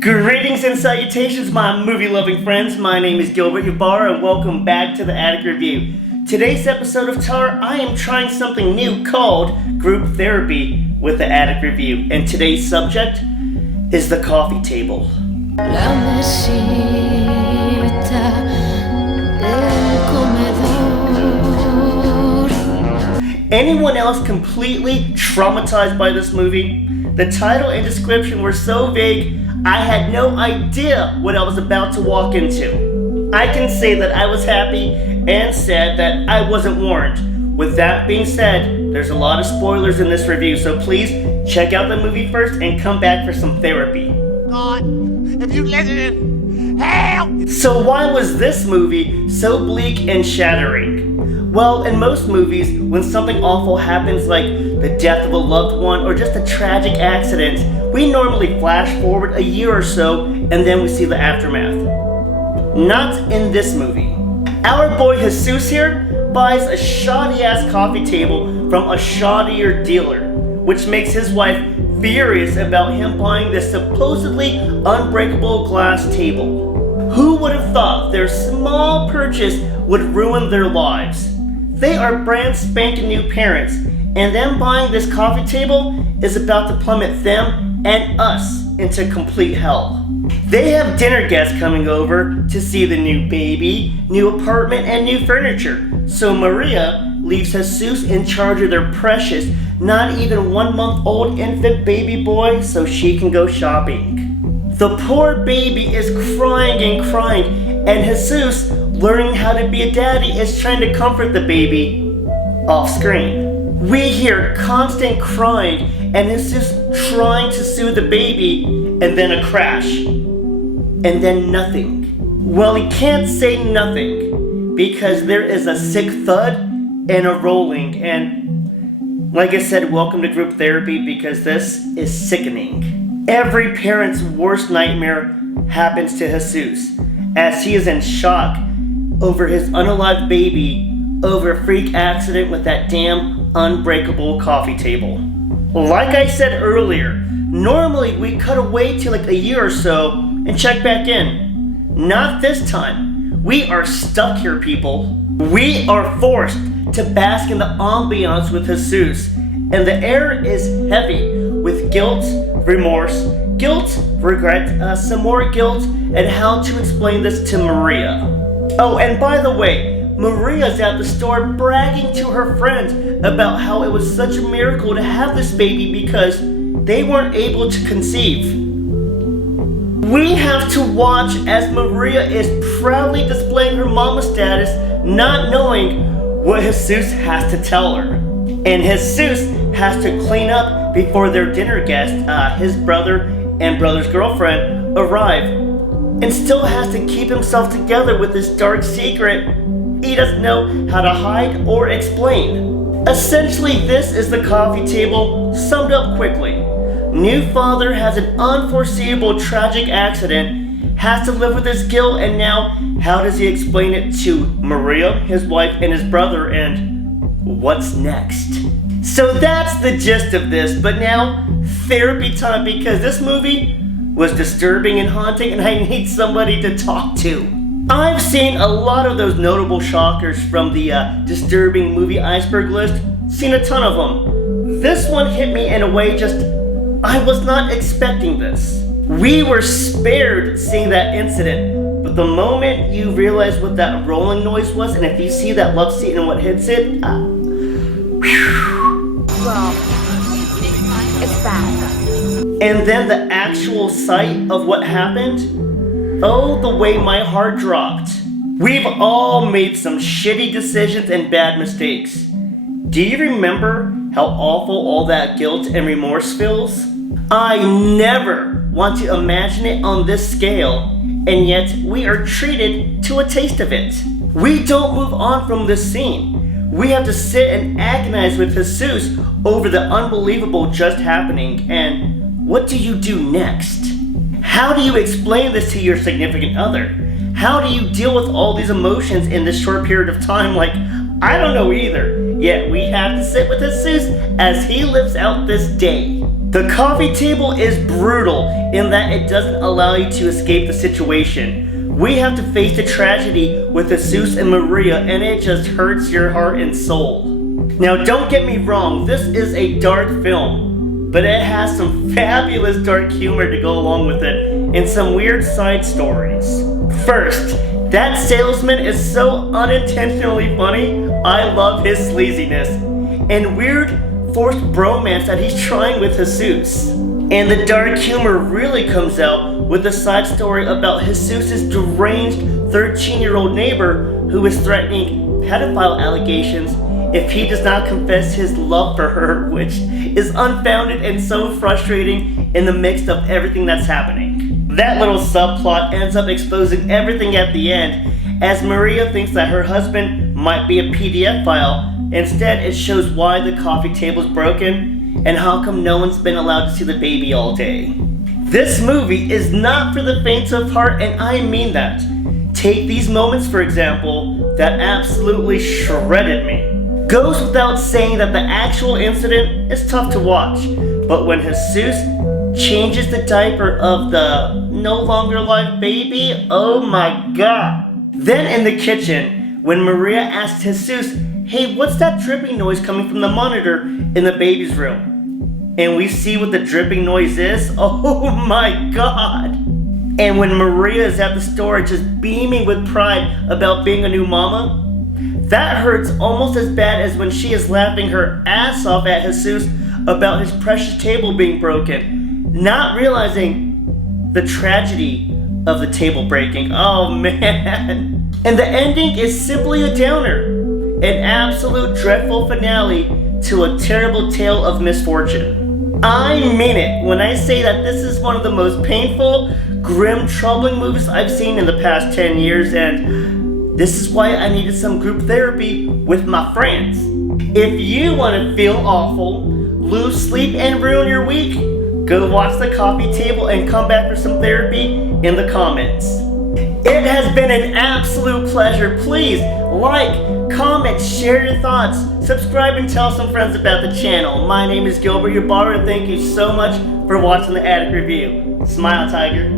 Greetings and salutations, my movie-loving friends. My name is Gilbert Ybarra, and welcome back to the Attic Review. Today's episode of Tar, I am trying something new called Group Therapy with the Attic Review, and today's subject is the coffee table. La mesita del comedor. Anyone else completely traumatized by this movie? The title and description were so vague, I had no idea what I was about to walk into. I can say that I was happy and sad that I wasn't warned. With that being said, there's a lot of spoilers in this review, so please check out the movie first and come back for some therapy. God, if you let it in, help! So why was this movie so bleak and shattering? Well, in most movies, when something awful happens like the death of a loved one or just a tragic accident, we normally flash forward a year or so and then we see the aftermath. Not in this movie. Our boy Jesus here buys a shoddy-ass coffee table from a shoddier dealer, which makes his wife furious about him buying this supposedly unbreakable glass table. Who would have thought their small purchase would ruin their lives? They are brand spanking new parents, and them buying this coffee table is about to plummet them and us into complete hell. They have dinner guests coming over to see the new baby, new apartment, and new furniture. So Maria leaves Jesus in charge of their precious, not even 1 month old infant baby boy so she can go shopping. The poor baby is crying and crying, and Jesus, learning how to be a daddy, is trying to comfort the baby off screen. We hear constant crying and Jesus trying to soothe the baby, and then a crash. And then nothing. Well, he can't say nothing because there is a sick thud and a rolling, and like I said, welcome to group therapy because this is sickening. Every parent's worst nightmare happens to Jesus as he is in shock over his unalive baby over a freak accident with that damn unbreakable coffee table. Like I said earlier, normally we cut away to like a year or so and check back in. Not this time. We are stuck here, people. We are forced to bask in the ambiance with Jesus, and the air is heavy with guilt, remorse, regret, some more guilt, and how to explain this to Maria. Oh, and by the way, Maria's at the store bragging to her friends about how it was such a miracle to have this baby because they weren't able to conceive. We have to watch as Maria is proudly displaying her mama status, not knowing what Jesus has to tell her. And Jesus has to clean up before their dinner guest, his brother and brother's girlfriend, arrive, and still has to keep himself together with this dark secret he doesn't know how to hide or explain. Essentially, this is the coffee table summed up quickly. New father has an unforeseeable tragic accident, has to live with his guilt, and now how does he explain it to Maria, his wife, and his brother, and what's next? So that's the gist of this, but now therapy time because this movie was disturbing and haunting and I need somebody to talk to. I've seen a lot of those notable shockers from the disturbing movie iceberg list, seen a ton of them. This one hit me in a way I was not expecting this. We were spared seeing that incident, but the moment you realize what that rolling noise was, and if you see that love seat and what hits it, Well, it's bad. and then the actual sight of what happened, oh, the way my heart dropped. We've all made some shitty decisions and bad mistakes. Do you remember how awful all that guilt and remorse feels? I never want to imagine it on this scale, and yet we are treated to a taste of it. We don't move on from this scene. We have to sit and agonize with Jesus over the unbelievable just happening, and what do you do next? How do you explain this to your significant other? How do you deal with all these emotions in this short period of time? Like, I don't know either. Yet we have to sit with Jesus as he lives out this day. The coffee table is brutal in that it doesn't allow you to escape the situation. We have to face the tragedy with Jesus and Maria, and it just hurts your heart and soul. Now don't get me wrong, this is a dark film, but it has some fabulous dark humor to go along with it, and some weird side stories. First, that salesman is so unintentionally funny. I love his sleaziness and weird forced bromance that he's trying with Jesus. And the dark humor really comes out with a side story about Jesus' deranged 13-year-old neighbor who is threatening pedophile allegations if he does not confess his love for her, which is unfounded and so frustrating in the midst of everything that's happening. That little subplot ends up exposing everything at the end, as Maria thinks that her husband might be a PDF file. Instead, it shows why the coffee table's broken and how come no one's been allowed to see the baby all day. This movie is not for the faint of heart, and I mean that. Take these moments, for example, that absolutely shredded me. Goes without saying that the actual incident is tough to watch, but when Jesus changes the diaper of the no longer alive baby, oh my god. Then in the kitchen, when Maria asks Jesus, "Hey, what's that dripping noise coming from the monitor in the baby's room?" And we see what the dripping noise is. Oh my god. And when Maria is at the store just beaming with pride about being a new mama, that hurts almost as bad as when she is laughing her ass off at Jesus about his precious table being broken, not realizing the tragedy of the table breaking. Oh man. And the ending is simply a downer. An absolute dreadful finale to a terrible tale of misfortune. I mean it when I say that this is one of the most painful, grim, troubling movies I've seen in the past 10 years, and this is why I needed some group therapy with my friends. If you want to feel awful, lose sleep, and ruin your week, go watch The Coffee Table and come back for some therapy in the comments. It has been an absolute pleasure. Please like, comment, share your thoughts, subscribe, and tell some friends about the channel. My name is Gilbert, your barber, and thank you so much for watching the Attic Review. Smile, Tiger.